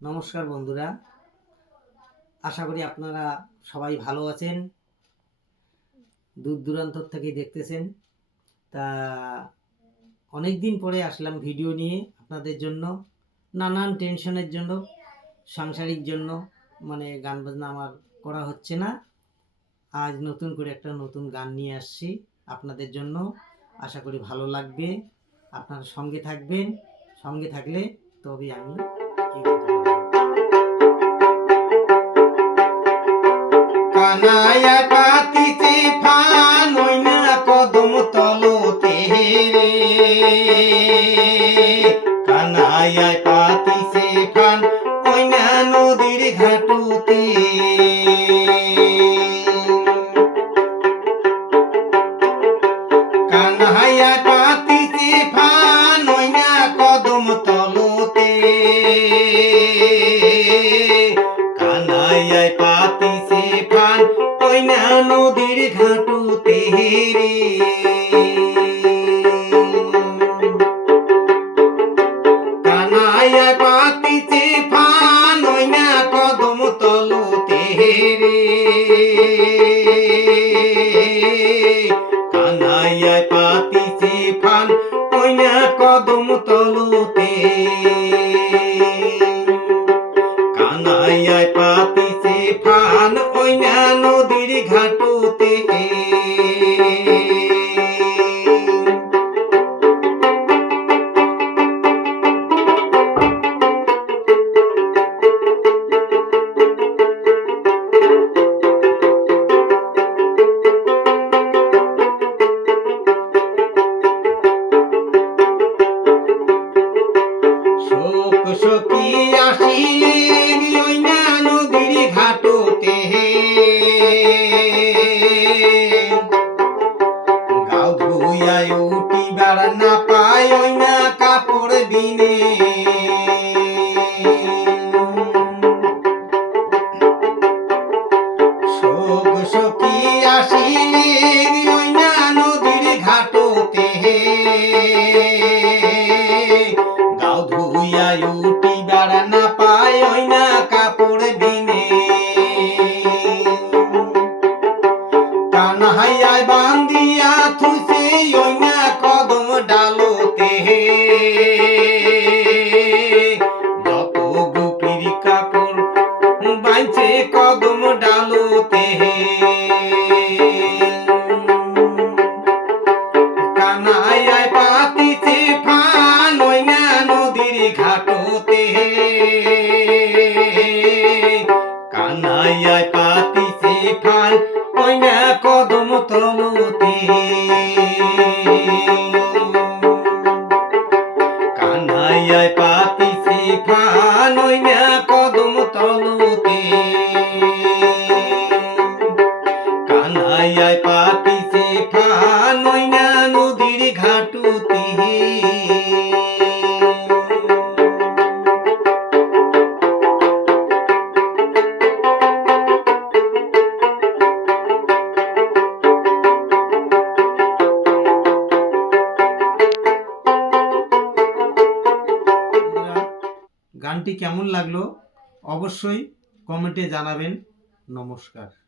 নমস্কার বন্ধুরা। আশা করি আপনারা সবাই ভালো আছেন। দূর দূরান্ত থেকে দেখতেছেন। তা অনেক দিন পরে আসলাম ভিডিও নিয়ে আপনাদের জন্য। নানান টেনশনের জন্য, সাংসারিক জন্য মানে গান বাজনা আমার করা হচ্ছে না। আজ নতুন করে একটা নতুন গান নিয়ে আসছি আপনাদের জন্য। আশা করি ভালো লাগবে। আপনারা সঙ্গে থাকবেন, সঙ্গে থাকলে তবে আমি। কানায়া পাতিছে ফান ওইনা কদম তলতে রে। কানায়া ওইনা নদীর ঘাটুতে রে কানাইয়ায় পাতিছে ফান ওইনা কদম তলতে রে কানাইয়ায় পাতিছে ফান কদম তলতে। পাতিছে ওই না নদীর ঘাটুতে। উঠিবার না পায় ওইনা কাপড় বিনে। কানাইয়ায় পাতিছে ফান ওইনা কদম তলতে কানাইয়ায় পাতিছে ফান ওইনা কদম তলতে কানাইয়ায় পাতিছে ফান ওইনা গানটি কেমন লাগল অবশ্যই কমেন্টে জানাবেন। নমস্কার।